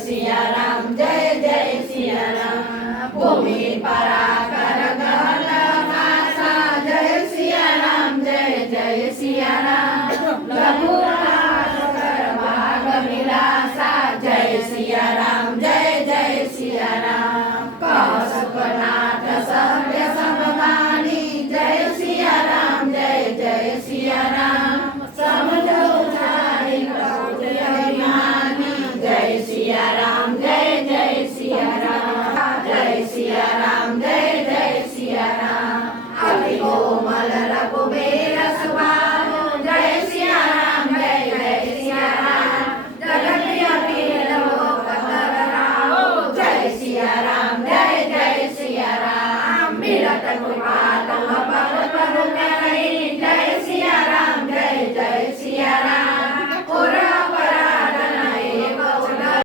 सिया राम जय जय सिया राम भूमि पराकर गहन मासा जय सिया राम जय जय सिया राम लघु भाग विलासा जय सिया राम जय जय सिया राम